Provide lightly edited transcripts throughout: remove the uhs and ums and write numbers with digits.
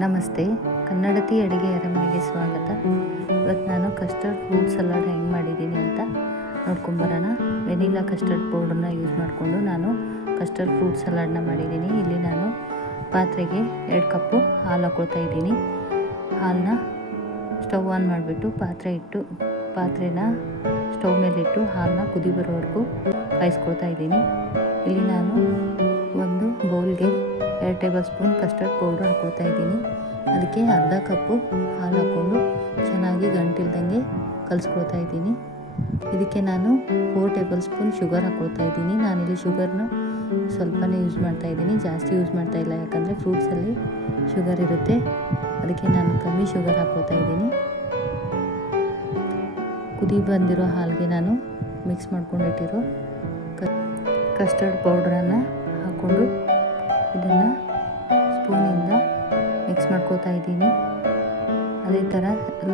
ನಮಸ್ತೆ, ಕನ್ನಡತಿ ಅಡುಗೆ ಅರಮನೆಗೆ ಸ್ವಾಗತ. ಇವತ್ತು ನಾನು ಕಸ್ಟರ್ಡ್ ಫ್ರೂಟ್ ಸಲಾಡ್ ಹೆಂಗೆ ಮಾಡಿದ್ದೀನಿ ಅಂತ ನೋಡ್ಕೊಂಬರೋಣ. ವೆನಿಲಾ ಕಸ್ಟರ್ಡ್ ಪೌಡ್ರನ್ನ ಯೂಸ್ ಮಾಡಿಕೊಂಡು ನಾನು ಕಸ್ಟರ್ಡ್ ಫ್ರೂಟ್ ಸಲಾಡ್ನ ಮಾಡಿದ್ದೀನಿ. ಇಲ್ಲಿ ನಾನು ಪಾತ್ರೆಗೆ 2 ಕಪ್ಪು ಹಾಲು ಹಾಕ್ಕೊಳ್ತಾ ಇದ್ದೀನಿ. ಹಾಲನ್ನ ಸ್ಟವ್ ಆನ್ ಮಾಡಿಬಿಟ್ಟು ಪಾತ್ರೆನ ಸ್ಟವ್ ಮೇಲಿಟ್ಟು ಹಾಲನ್ನ ಕುದಿ ಬರೋವರೆಗೂ ಕಾಯಿಸ್ಕೊಳ್ತಾ ಇದ್ದೀನಿ. ಇಲ್ಲಿ ನಾನು ಒಂದು ಬೌಲ್ಗೆ 2 ಟೇಬಲ್ ಸ್ಪೂನ್ ಕಸ್ಟರ್ಡ್ ಪೌಡ್ರ್ ಹಾಕ್ಕೊಳ್ತಾ ಇದ್ದೀನಿ. ಅದಕ್ಕೆ ಅರ್ಧ ಕಪ್ಪು ಹಾಲು ಹಾಕ್ಕೊಂಡು ಚೆನ್ನಾಗಿ ಗಂಟಿಲ್ದಂಗೆ ಕಲಿಸ್ಕೊಳ್ತಾ ಇದ್ದೀನಿ. ಇದಕ್ಕೆ ನಾನು 4 ಟೇಬಲ್ ಸ್ಪೂನ್ ಶುಗರ್ ಹಾಕ್ಕೊಳ್ತಾ ಇದ್ದೀನಿ. ನಾನಿಲ್ಲಿ ಶುಗರ್ನ ಸ್ವಲ್ಪನೇ ಯೂಸ್ ಮಾಡ್ತಾ ಇದ್ದೀನಿ, ಜಾಸ್ತಿ ಯೂಸ್ ಮಾಡ್ತಾ ಇಲ್ಲ. ಯಾಕಂದರೆ ಫ್ರೂಟ್ಸಲ್ಲಿ ಶುಗರ್ ಇರುತ್ತೆ, ಅದಕ್ಕೆ ನಾನು ಕಮ್ಮಿ ಶುಗರ್ ಹಾಕ್ಕೊಳ್ತಾ ಇದ್ದೀನಿ. ಕುದಿ ಬಂದಿರೋ ಹಾಲಿಗೆ ನಾನು ಮಿಕ್ಸ್ ಮಾಡ್ಕೊಂಡಿಟ್ಟಿರೋ ಕಸ್ಟರ್ಡ್ ಪೌಡ್ರನ್ನು ಹಾಕ್ಕೊಂಡು ಇದನ್ನು ಸ್ಪೂನಿಂದ ಮಿಕ್ಸ್ ಮಾಡ್ಕೋತಾ ಇದ್ದೀನಿ. ಅದೇ ಥರ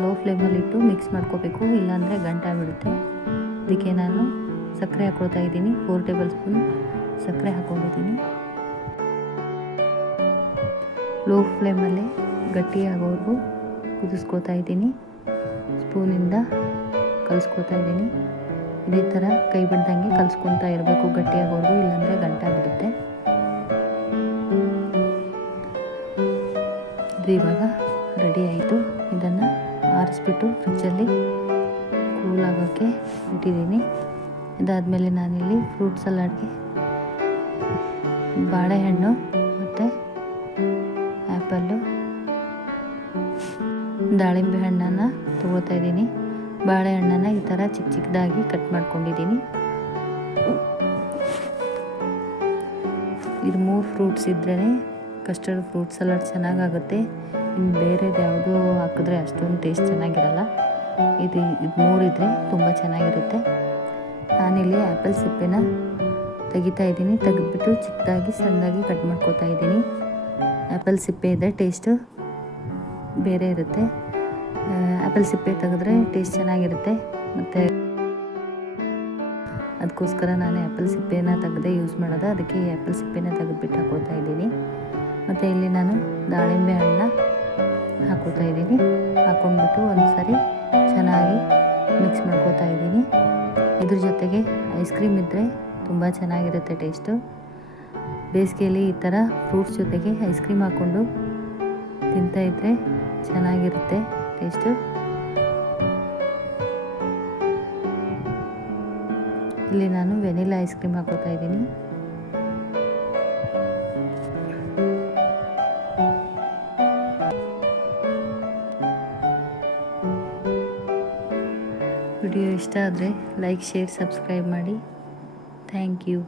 ಲೋ ಫ್ಲೇಮಲ್ಲಿಟ್ಟು ಮಿಕ್ಸ್ ಮಾಡ್ಕೋಬೇಕು, ಇಲ್ಲಾಂದರೆ ಗಂಟಾಗ್ಬಿಡುತ್ತೆ. ಇದಕ್ಕೆ ನಾನು ಸಕ್ಕರೆ ಹಾಕ್ಕೊಳ್ತಾ ಇದ್ದೀನಿ. 4 ಟೇಬಲ್ ಸ್ಪೂನ್ ಸಕ್ಕರೆ ಹಾಕ್ಕೊಂಡಿದ್ದೀನಿ. ಲೋ ಫ್ಲೇಮಲ್ಲೇ ಗಟ್ಟಿಯಾಗೋವರೆಗೂ ಕುದಿಸ್ಕೊತಾ ಇದ್ದೀನಿ. ಸ್ಪೂನಿಂದ ಕಲಿಸ್ಕೊತಾ ಇದ್ದೀನಿ. ಇದೇ ಥರ ಕೈ ಬಿಡ್ದಂಗೆ ಕಲಿಸ್ಕೊತಾ ಇರಬೇಕು ಗಟ್ಟಿಯಾಗೋವರೆಗೂ, ಇಲ್ಲಾಂದರೆ ಗಂಟಾಗ್ಬಿಡುತ್ತೆ. ಇದು ಇವಾಗ ರೆಡಿ ಆಯಿತು. ಇದನ್ನು ಆರಿಸ್ಬಿಟ್ಟು ಫ್ರಿಜ್ಜಲ್ಲಿ ಕೂಲ್ ಆಗೋಕ್ಕೆ ಇಟ್ಟಿದ್ದೀನಿ. ಇದಾದಮೇಲೆ ನಾನಿಲ್ಲಿ ಫ್ರೂಟ್ ಸಲಾಡ್ಗೆ ಬಾಳೆಹಣ್ಣು ಮತ್ತು ಆ್ಯಪಲ್ಲು, ದಾಳಿಂಬೆ ಹಣ್ಣನ್ನು ತೊಗೊಳ್ತಾ ಇದ್ದೀನಿ. ಬಾಳೆಹಣ್ಣನ್ನು ಈ ಥರ ಚಿಕ್ಕ ಚಿಕ್ಕದಾಗಿ ಕಟ್ ಮಾಡ್ಕೊಂಡಿದ್ದೀನಿ. ಇದು 3 ಫ್ರೂಟ್ಸ್ ಇದ್ರೇ ಕಸ್ಟರ್ಡ್ ಫ್ರೂಟ್ ಸಲಾಡ್ ಚೆನ್ನಾಗಾಗುತ್ತೆ. ಇನ್ನು ಬೇರೆದು ಯಾವುದೂ ಹಾಕಿದ್ರೆ ಅಷ್ಟೊಂದು ಟೇಸ್ಟ್ ಚೆನ್ನಾಗಿರಲ್ಲ. ಇದು 3 ಇದ್ದರೆ ತುಂಬ ಚೆನ್ನಾಗಿರುತ್ತೆ. ನಾನಿಲ್ಲಿ ಆ್ಯಪಲ್ ಸಿಪ್ಪೆನ ತೆಗಿತಾ ಇದ್ದೀನಿ. ತೆಗೆದ್ಬಿಟ್ಟು ಚಿಕ್ಕದಾಗಿ ಸಣ್ಣದಾಗಿ ಕಟ್ ಮಾಡ್ಕೊತಾ ಇದ್ದೀನಿ. ಆ್ಯಪಲ್ ಸಿಪ್ಪೆ ಇದ್ದರೆ ಟೇಸ್ಟು ಬೇರೆ ಇರುತ್ತೆ. ಆ್ಯಪಲ್ ಸಿಪ್ಪೆ ತೆಗೆದ್ರೆ ಟೇಸ್ಟ್ ಚೆನ್ನಾಗಿರುತ್ತೆ. ಮತ್ತು ಅದಕ್ಕೋಸ್ಕರ ನಾನು ಆ್ಯಪಲ್ ಸಿಪ್ಪೆನ ತೆಗೆದೇ ಯೂಸ್ ಮಾಡೋದು. ಅದಕ್ಕೆ ಈ ಆ್ಯಪಲ್ ಸಿಪ್ಪೆನ ತೆಗೆದ್ಬಿಟ್ಟು ಹಾಕ್ಕೊಳ್ತಾ ಇದ್ದೀನಿ. ಮತ್ತು ಇಲ್ಲಿ ನಾನು ದಾಳಿಂಬೆ ಹಣ್ಣನ್ನ ಹಾಕ್ಕೊಳ್ತಾ ಇದ್ದೀನಿ. ಹಾಕ್ಕೊಂಡ್ಬಿಟ್ಟು ಒಂದು ಸಾರಿ ಚೆನ್ನಾಗಿ ಮಿಕ್ಸ್ ಮಾಡ್ಕೊತಾ ಇದ್ದೀನಿ. ಇದ್ರ ಜೊತೆಗೆ ಐಸ್ ಕ್ರೀಮ್ ಇದ್ದರೆ ತುಂಬ ಚೆನ್ನಾಗಿರುತ್ತೆ ಟೇಸ್ಟು. ಬೇಸಿಗೆಯಲ್ಲಿ ಈ ಥರ ಫ್ರೂಟ್ಸ್ ಜೊತೆಗೆ ಐಸ್ ಕ್ರೀಮ್ ಹಾಕ್ಕೊಂಡು ತಿಂತಾಯಿದ್ರೆ ಚೆನ್ನಾಗಿರುತ್ತೆ ಟೇಸ್ಟು. ಇಲ್ಲಿ ನಾನು ವೆನಿಲಾ ಐಸ್ ಕ್ರೀಮ್ ಹಾಕ್ಕೊಳ್ತಾ ಇದ್ದೀನಿ. ವಿಡಿಯೋ ಇಷ್ಟ ಆದರೆ ಲೈಕ್, ಶೇರ್, ಸಬ್ಸ್ಕ್ರೈಬ್ ಮಾಡಿ. Thank you.